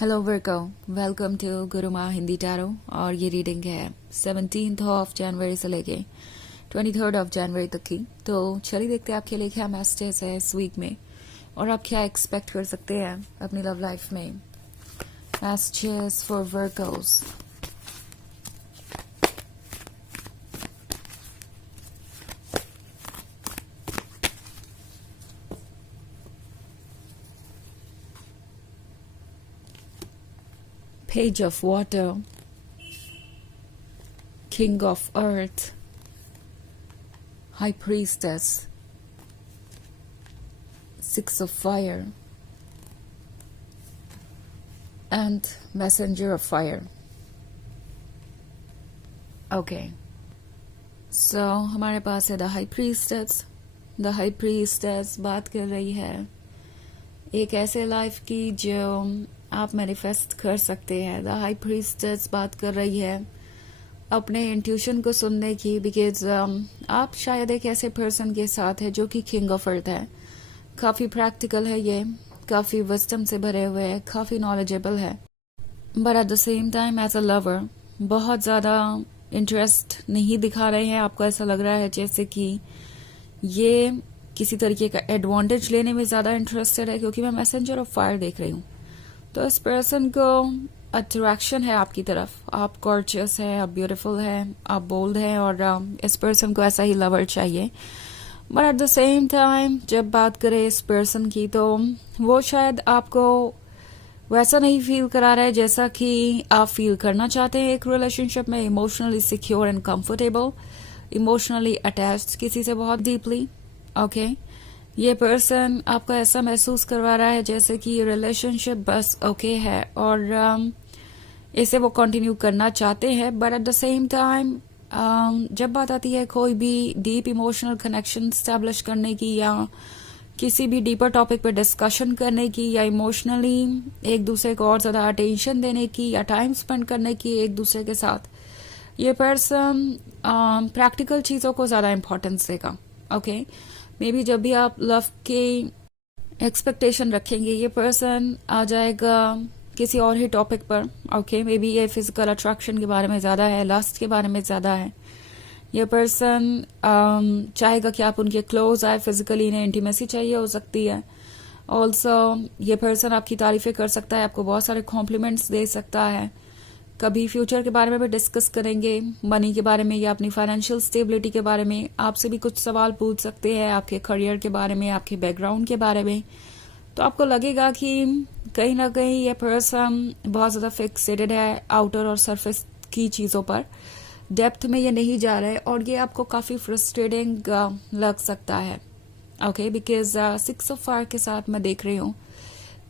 Hello Virgos, welcome to Guruma Hindi tarot. और ये reading है 17th ऑफ जनवरी से लेके 23rd ऑफ जनवरी तक की। तो चलिए देखते हैं आपके लिए क्या मैसेजेस है इस वीक में और आप क्या एक्सपेक्ट कर सकते हैं अपनी लव लाइफ में। Messages for Virgos. Page of Water, King of Earth, High Priestess, Six of Fire, and Messenger of Fire. Okay. So हमारे पास है The High Priestess. The High Priestess बात कर रही है एक ऐसे लाइफ की जो आप मैनिफेस्ट कर सकते हैं। द हाई प्रीस्टेस बात कर रही है अपने इंट्यूशन को सुनने की, बिकॉज आप शायद एक ऐसे पर्सन के साथ है जो कि किंग ऑफ अर्थ है। काफी प्रैक्टिकल है, ये काफी विजडम से भरे हुए है, काफी नॉलेजेबल है, but at the same time as a lover बहुत ज्यादा इंटरेस्ट नहीं दिखा रहे हैं। आपको ऐसा लग रहा है जैसे कि ये किसी तरीके का एडवांटेज लेने में ज्यादा इंटरेस्टेड है, क्योंकि मैं मैसेंजर ऑफ फायर देख रही हूँ। तो इस पर्सन को अट्रैक्शन है आपकी तरफ। आप गॉर्जियस है, आप ब्यूटीफुल है, आप बोल्ड है, और इस पर्सन को ऐसा ही लवर चाहिए। But at the same time जब बात करें इस पर्सन की, तो वो शायद आपको वैसा नहीं फील करा रहा है जैसा कि आप फील करना चाहते हैं एक रिलेशनशिप में। Emotionally secure and comfortable, emotionally attached किसी से बहुत डीपली। ओके, ये पर्सन आपको ऐसा महसूस करवा रहा है जैसे कि ये रिलेशनशिप बस ओके है और इसे वो कंटिन्यू करना चाहते हैं। But at the same time जब बात आती है कोई भी डीप इमोशनल कनेक्शन स्टैब्लिश करने की, या किसी भी डीपर टॉपिक पे डिस्कशन करने की, या इमोशनली एक दूसरे को और ज्यादा अटेंशन देने की, या टाइम स्पेंड करने की एक दूसरे के साथ, ये पर्सन प्रैक्टिकल चीजों को ज्यादा इंपॉर्टेंस देगा। ओके, मे बी जब भी आप लव के एक्सपेक्टेशन रखेंगे, ये पर्सन आ जाएगा किसी और ही टॉपिक पर। ओके, मे बी ये फिजिकल अट्रैक्शन के बारे में ज्यादा है, लस्ट के बारे में ज्यादा है। ये पर्सन चाहेगा कि आप उनके क्लोज आए फिजिकली, इन्हें इंटीमेसी चाहिए हो सकती है। ऑल्सो ये पर्सन आपकी तारीफें कर सकता है, आपको बहुत सारे कॉम्प्लीमेंट्स दे सकता है। कभी फ्यूचर के बारे में भी डिस्कस करेंगे, मनी के बारे में या अपनी फाइनेंशियल स्टेबिलिटी के बारे में। आपसे भी कुछ सवाल पूछ सकते हैं आपके करियर के बारे में, आपके बैकग्राउंड के बारे में। तो आपको लगेगा कि कहीं ना कहीं ये पर्सन बहुत ज्यादा फिक्सेटेड है आउटर और सरफेस की चीजों पर, डेप्थ में ये नहीं जा रहा है, और ये आपको काफी फ्रस्ट्रेटिंग लग सकता है। ओके, बिकॉज 6 ऑफ फायर के साथ मैं देख रही हूँ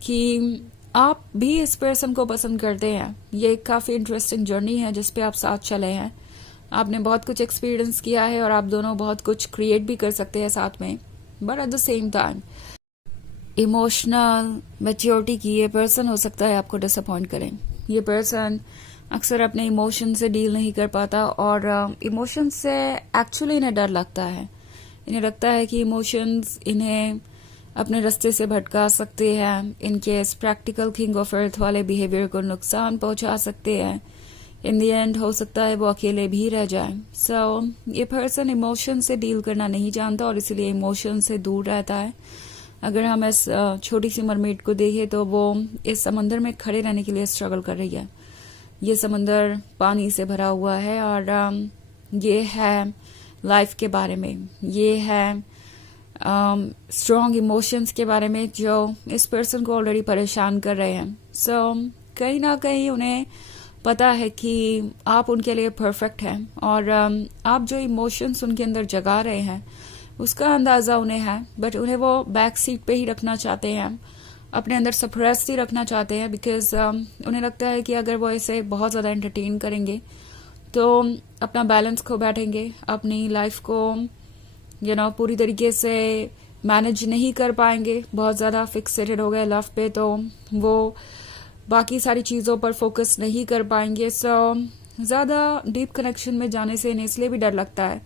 कि आप भी इस पर्सन को पसंद करते हैं। ये एक काफी इंटरेस्टिंग जर्नी है जिसपे आप साथ चले हैं। आपने बहुत कुछ एक्सपीरियंस किया है और आप दोनों बहुत कुछ क्रिएट भी कर सकते हैं साथ में। But at the same time emotional maturity की ये पर्सन हो सकता है आपको डिसअपॉइंट करें। ये पर्सन अक्सर अपने इमोशन से डील नहीं कर पाता, और इमोशन से एक्चुअली इन्हें डर लगता है। इन्हें लगता है कि इमोशंस इन्हें अपने रास्ते से भटका सकते हैं, इनके प्रैक्टिकल किंग ऑफ अर्थ वाले बिहेवियर को नुकसान पहुंचा सकते हैं। इन द एंड हो सकता है वो अकेले भी रह जाए। सो ये पर्सन इमोशन से डील करना नहीं जानता और इसलिए इमोशन से दूर रहता है। अगर हम इस छोटी सी मरमेड को देखें तो वो इस समंदर में खड़े रहने के लिए स्ट्रगल कर रही है। ये समंदर पानी से भरा हुआ है, और ये है लाइफ के बारे में, ये है स्ट्रॉन्ग इमोशंस के बारे में जो इस पर्सन को ऑलरेडी परेशान कर रहे हैं। सो कहीं ना कहीं उन्हें पता है कि आप उनके लिए परफेक्ट हैं, और आप जो इमोशंस उनके अंदर जगा रहे हैं उसका अंदाजा उन्हें है, बट उन्हें वो बैक सीट पे ही रखना चाहते हैं, अपने अंदर सप्रेस ही रखना चाहते हैं, बिकॉज उन्हें लगता है कि अगर वो इसे बहुत ज्यादा एंटरटेन करेंगे तो अपना बैलेंस खो बैठेंगे, अपनी लाइफ को पूरी तरीके से मैनेज नहीं कर पाएंगे। बहुत ज्यादा फिक्सेटेड हो गए लव पे, तो वो बाकी सारी चीजों पर फोकस नहीं कर पाएंगे। सो ज्यादा डीप कनेक्शन में जाने से इन्हें इसलिए भी डर लगता है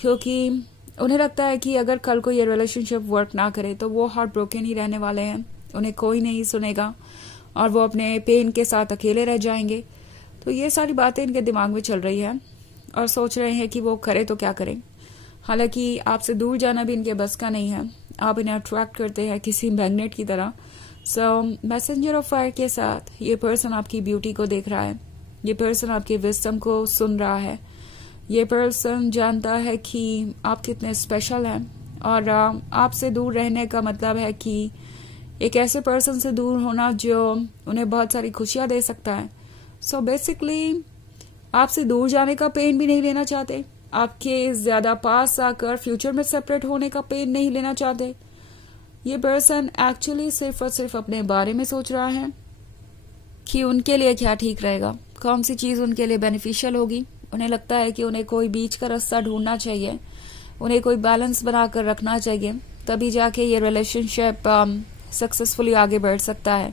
क्योंकि उन्हें लगता है कि अगर कल को ये रिलेशनशिप वर्क ना करे तो वो हार्ट ब्रोकन ही रहने वाले हैं, उन्हें कोई नहीं सुनेगा, और वो अपने पेन के साथ अकेले रह जाएंगे। तो ये सारी बातें इनके दिमाग में चल रही है और सोच रहे हैं कि वो करे तो क्या करें। हालांकि आपसे दूर जाना भी इनके बस का नहीं है। आप इन्हें अट्रैक्ट करते हैं किसी मैग्नेट की तरह। सो मैसेंजर ऑफ फायर के साथ ये पर्सन आपकी ब्यूटी को देख रहा है, ये पर्सन आपकी विजडम को सुन रहा है, ये पर्सन जानता है कि आप कितने स्पेशल हैं। और आपसे दूर रहने का मतलब है कि एक ऐसे पर्सन से दूर होना जो उन्हें बहुत सारी खुशियां दे सकता है। सो बेसिकली आपसे दूर जाने का पेन भी नहीं लेना चाहते, आपके ज्यादा पास आकर फ्यूचर में सेपरेट होने का पेन नहीं लेना चाहते। ये पर्सन एक्चुअली सिर्फ और सिर्फ अपने बारे में सोच रहा है कि उनके लिए क्या ठीक रहेगा, कौन सी चीज उनके लिए बेनिफिशियल होगी। उन्हें लगता है कि उन्हें कोई बीच का रास्ता ढूंढना चाहिए, उन्हें कोई बैलेंस बनाकर रखना चाहिए, तभी जाके ये रिलेशनशिप सक्सेसफुली आगे बढ़ सकता है।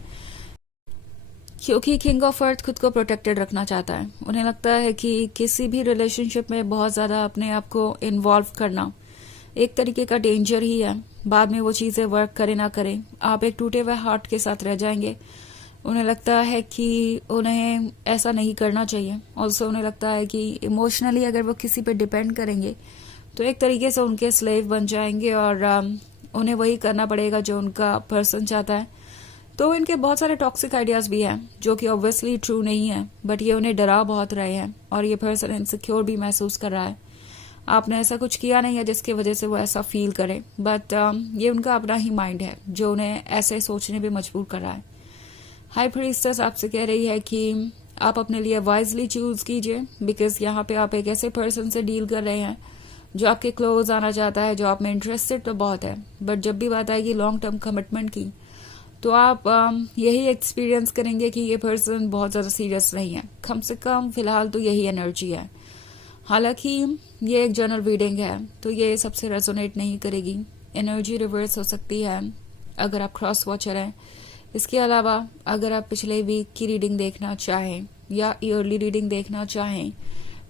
क्योंकि किंग ऑफ अर्थ खुद को प्रोटेक्टेड रखना चाहता है। उन्हें लगता है कि किसी भी रिलेशनशिप में बहुत ज्यादा अपने आप को इन्वॉल्व करना एक तरीके का डेंजर ही है। बाद में वो चीजें वर्क करे ना करे, आप एक टूटे हुए हार्ट के साथ रह जाएंगे। उन्हें लगता है कि उन्हें ऐसा नहीं करना चाहिए। ऑल्सो उन्हें लगता है कि इमोशनली अगर वो किसी पे डिपेंड करेंगे तो एक तरीके से उनके स्लेव बन जाएंगे और उन्हें वही करना पड़ेगा जो उनका पर्सन चाहता है। तो इनके बहुत सारे टॉक्सिक आइडियाज भी हैं जो कि ऑब्वियसली ट्रू नहीं है, बट ये उन्हें डरा बहुत रहे हैं और ये पर्सन इनसिक्योर भी महसूस कर रहा है। आपने ऐसा कुछ किया नहीं है जिसकी वजह से वो ऐसा फील करे, बट ये उनका अपना ही माइंड है जो उन्हें ऐसे सोचने पे मजबूर कर रहा है। हाई प्रीस्टेस आपसे कह रही है कि आप अपने लिए वाइजली चूज कीजिए, बिकॉज यहाँ पे आप एक ऐसे पर्सन से डील कर रहे हैं जो आपके क्लोज आना चाहता है, जो आप में इंटरेस्टेड तो बहुत है, बट जब भी बात आएगी लॉन्ग टर्म कमिटमेंट की तो आप यही एक्सपीरियंस करेंगे कि ये पर्सन बहुत ज्यादा सीरियस नहीं है। कम से कम फिलहाल तो यही एनर्जी है। हालांकि ये एक जनरल रीडिंग है तो ये सबसे रेजोनेट नहीं करेगी, एनर्जी रिवर्स हो सकती है अगर आप क्रॉस वॉचर हैं। इसके अलावा अगर आप पिछले वीक की रीडिंग देखना चाहें या ईयरली रीडिंग देखना चाहें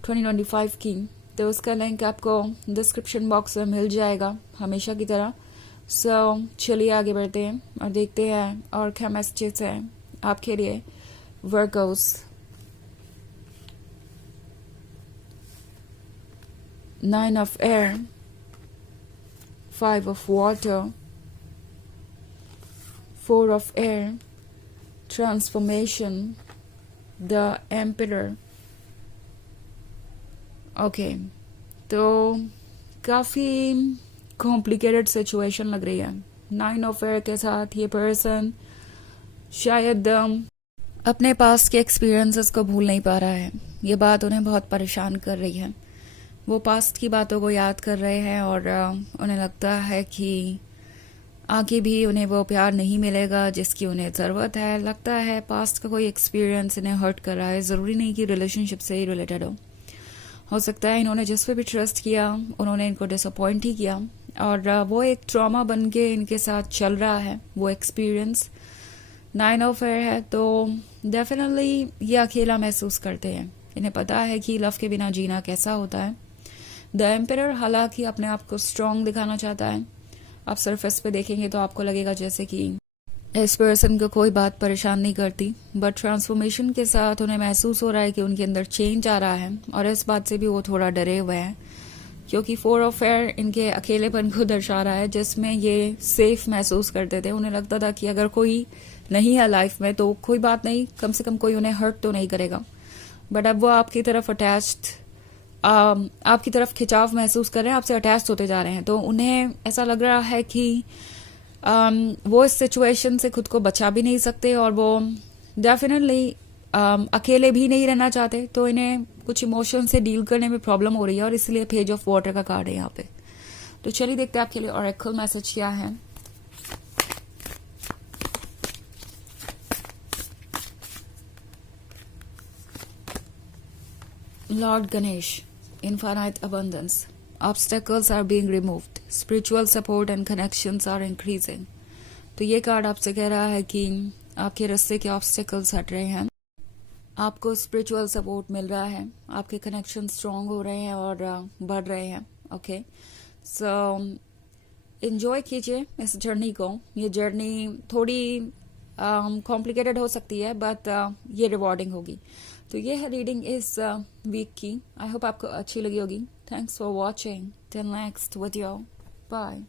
2025 की, तो उसका लिंक आपको डिस्क्रिप्शन बॉक्स में मिल जाएगा हमेशा की तरह। सो चलिए आगे बढ़ते हैं और देखते हैं और क्या मैसेजेस हैं आपके लिए Virgo's. 9 of air, 5 of water, 4 of air, transformation, the emperor. Okay, तो काफी कॉम्प्लिकेटेड सिचुएशन लग रही है। 9 ऑफ एयर के साथ ये पर्सन शायद अपने पास के एक्सपीरियंसेस को भूल नहीं पा रहा है। ये बात उन्हें बहुत परेशान कर रही है। वो पास्ट की बातों को याद कर रहे हैं और उन्हें लगता है कि आगे भी उन्हें वो प्यार नहीं मिलेगा जिसकी उन्हें ज़रूरत है। लगता है पास्ट का कोई एक्सपीरियंस इन्हें हर्ट कर रहा है। ज़रूरी नहीं कि रिलेशनशिप से ही रिलेटेड हो सकता है इन्होंने जिस पे भी ट्रस्ट किया उन्होंने इनको डिसअपॉइंट ही किया और वो एक ट्रॉमा बन के इनके साथ चल रहा है वो एक्सपीरियंस। 9 ऑफ एयर है तो डेफिनेटली ये अकेला महसूस करते हैं। इन्हें पता है कि लव के बिना जीना कैसा होता है। द एम्परर हालांकि अपने आप को स्ट्रांग दिखाना चाहता है। आप सरफेस पे देखेंगे तो आपको लगेगा जैसे कि इस पर्सन को कोई बात परेशान नहीं करती, बट ट्रांसफॉर्मेशन के साथ उन्हें महसूस हो रहा है कि उनके अंदर चेंज आ रहा है और इस बात से भी वो थोड़ा डरे हुए हैं क्योंकि 4 ऑफ एयर इनके अकेलेपन को दर्शा रहा है जिसमें ये सेफ महसूस करते थे। उन्हें लगता था कि अगर कोई नहीं है लाइफ में तो कोई बात नहीं, कम से कम कोई उन्हें हर्ट तो नहीं करेगा। बट अब वो आपकी तरफ अटैच्ड आपकी तरफ खिंचाव महसूस कर रहे हैं, आपसे अटैच होते जा रहे हैं। तो उन्हें ऐसा लग रहा है कि वो इस सिचुएशन से खुद को बचा भी नहीं सकते और वो डेफिनेटली अकेले भी नहीं रहना चाहते। तो इन्हें कुछ इमोशन से डील करने में प्रॉब्लम हो रही है और इसलिए पेज ऑफ वाटर का कार्ड है यहाँ पे। तो चलिए देखते हैं आपके लिए ऑरेकल मैसेज क्या है। Lord Ganesh, infinite abundance. Obstacles are being removed. Spiritual support and connections are increasing. तो ये कार्ड आपसे कह रहा है कि आपके रास्ते के ऑब्स्टेकल्स हट रहे हैं, आपको स्पिरिचुअल सपोर्ट मिल रहा है, आपके कनेक्शन स्ट्रांग हो रहे हैं और बढ़ रहे हैं। ओके, सो एंजॉय कीजिए इस जर्नी को। ये जर्नी थोड़ी कॉम्प्लिकेटेड हो सकती है, बट ये रिवॉर्डिंग होगी। तो ये है रीडिंग इस वीक की। आई होप आपको अच्छी लगी होगी। Thanks for watching. Till next video, bye.